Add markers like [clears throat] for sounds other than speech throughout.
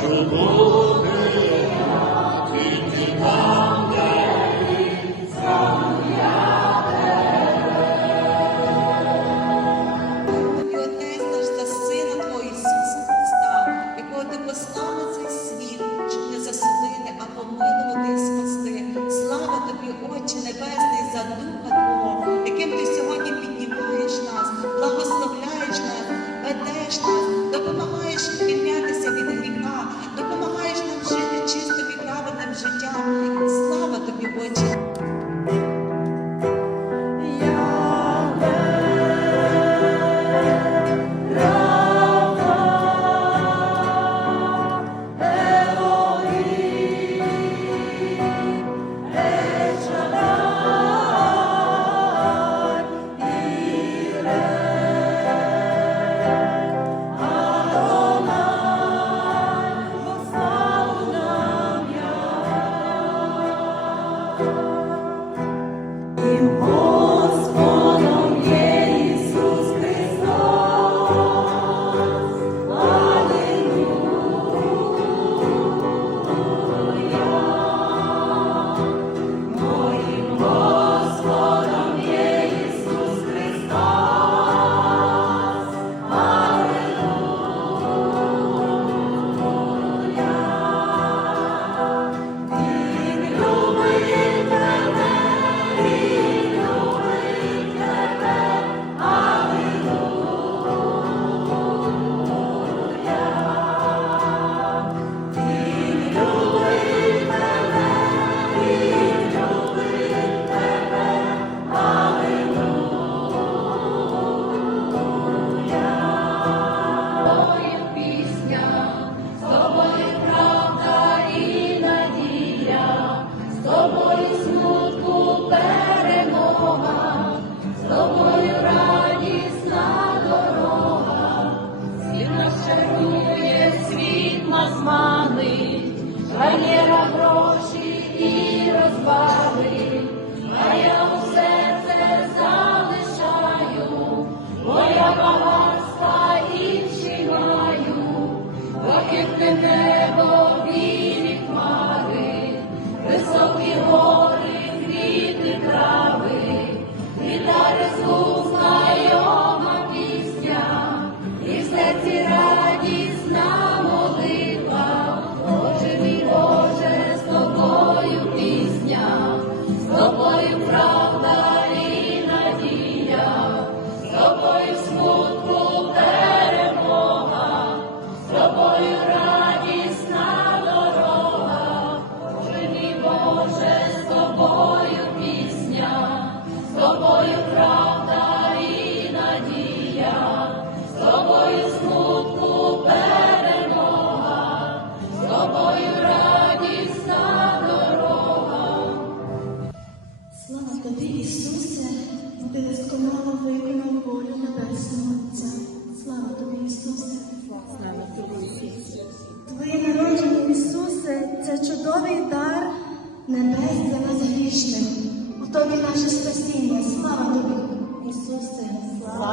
de кар'єра гроші і.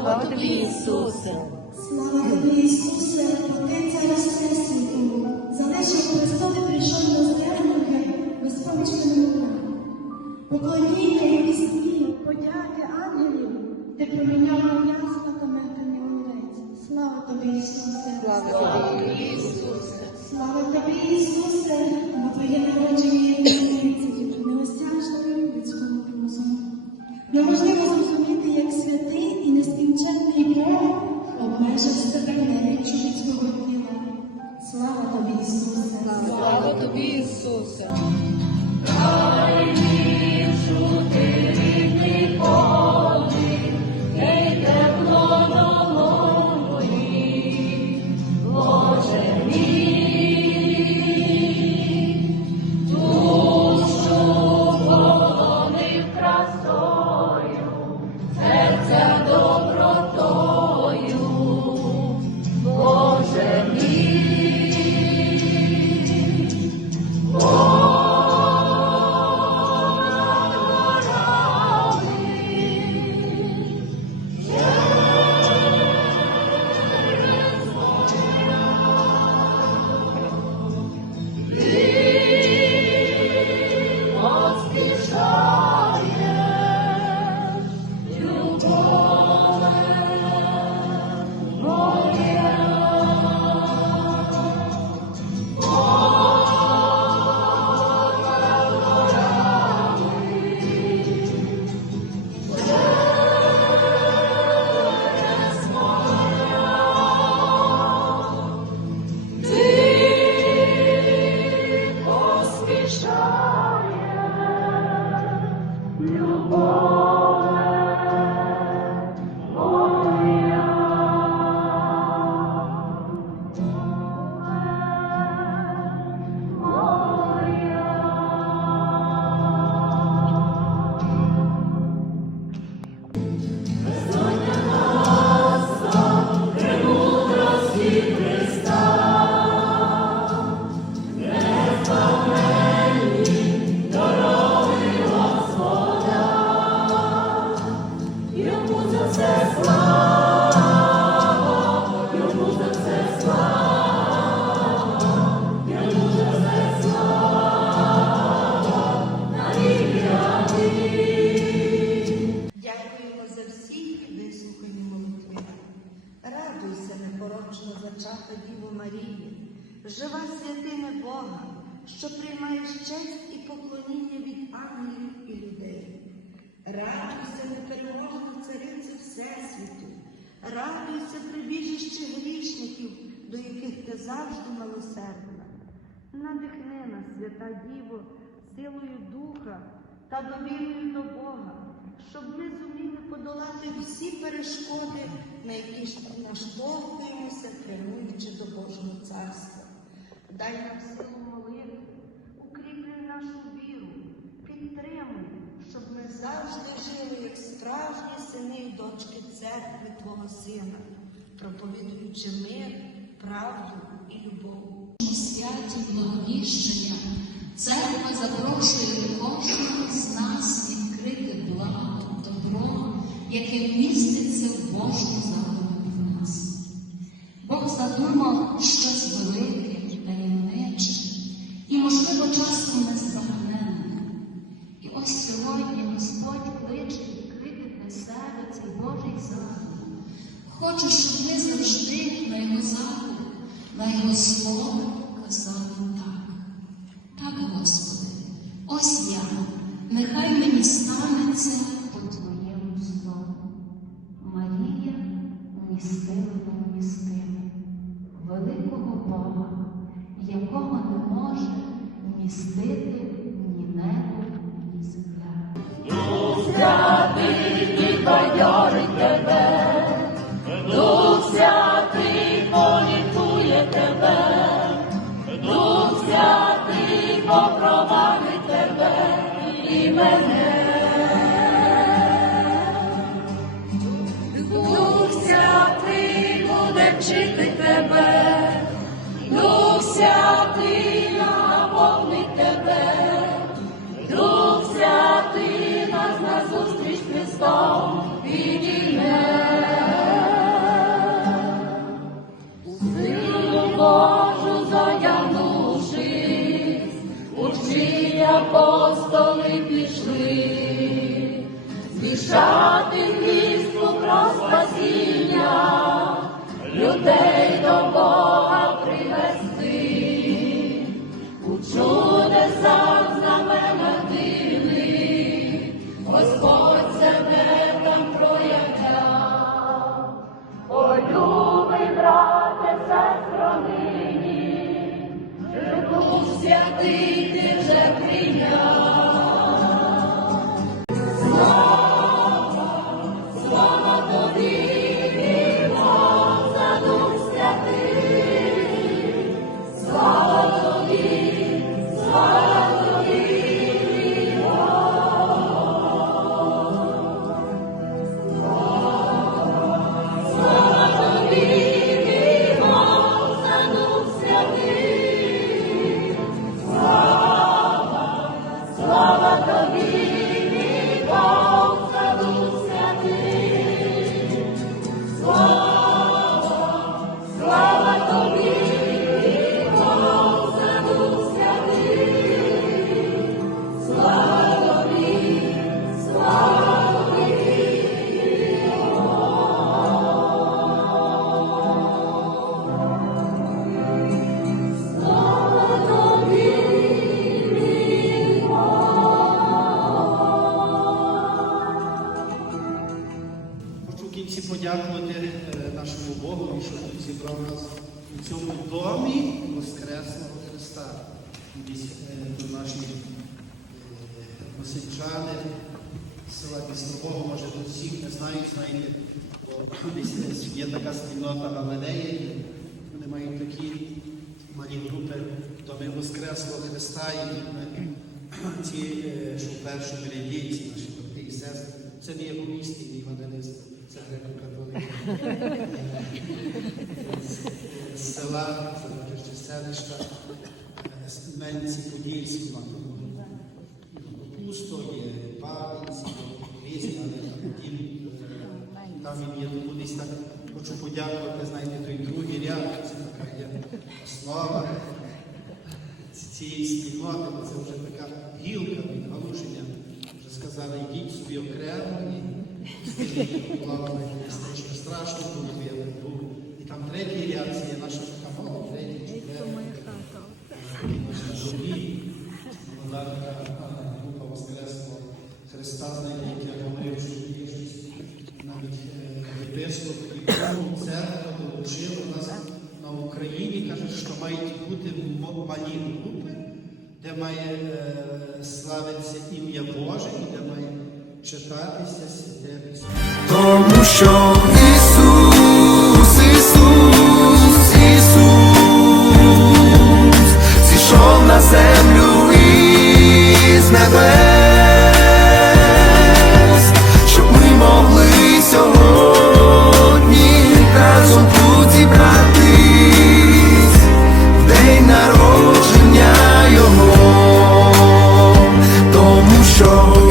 Слава тобі, Ісусе! Слава тобі, Ісусе, Отець Рождественному, за те, що Христос прийшов до землі, безпомічне мука. Поклоніння і пісні, подяки ангелів, ти проміняв на та метаний олець. Слава тобі, Ісусе! Слава тобі, Ісусе! Слава тобі, Ісусе, бо твоє народження є милосердною людському розуму. Неможливо Нечисть тебе не відчує свого тіла. Слава тобі, Ісусе! Слава тобі, Ісусе! Зачата Діво Марії, жива святине Бога, що приймаєш честь і поклоніння від ангелів і людей. Радуйся, непереможна цариця Всесвіту, радуйся, прибіжище грішників, до яких ти завжди милосердна. Надихни нас, свята Діво, силою Духа та довірою до Бога, щоб ми зуміли подолати всі перешкоди, на які наштовхуємося, прямуючи до Божого царства. Дай нам силу молитви, укріплюй нашу віру, підтримуй, щоб ми завжди жили як справжні сини і дочки церкви Твого Сина, проповідуючи мир, правду і любов. У святі благовіщення церква запрошує яке міститься в Божому задумі в нас. Бог задумав щось велике, таємниче і, можливо, часом незбагненне. І ось сьогодні Господь кличе відкрити для себе цей Божий задум. Хоче, щоб ми завжди на його заклик, на його слово вчити тебе, Дух Святий наповнить тебе, Дух Святий нас назустріч Христом saw Воскресного Христа. Е, до наші е, села Біслового, може тут всіх не знають, знаєте, бо [clears throat] десь є така спільнота Галилеї, вони мають такі малі групи доми Воскреслого Христа, і [clears throat] ці, е, що в першому ряді, ці наші брати і сестри, це не є помісті, не евангелист, це греко-католики. [laughs] Е, села, селища, е, Менці Подільського. Пусто є Павінці, різні, але там він є, тому десь так хочу подякувати, знаєте, той другий ряд, це така є основа цієї спільноти, це вже така гілка від галушення. Вже сказали, йдіть собі окремо і плавали містечко страшно було, бо я не був. І там третій ряд, це є наша така мова, третій, четвертий. Наша Жові, молода така група Воскресного Христа, знаєте, як я говорив, що є щось навіть е, єпископ і Богу церква долучила нас на Україні, каже, що мають бути м- малі групи, де має е, славитися ім'я Боже і де має читатися святе письмо. Тому що show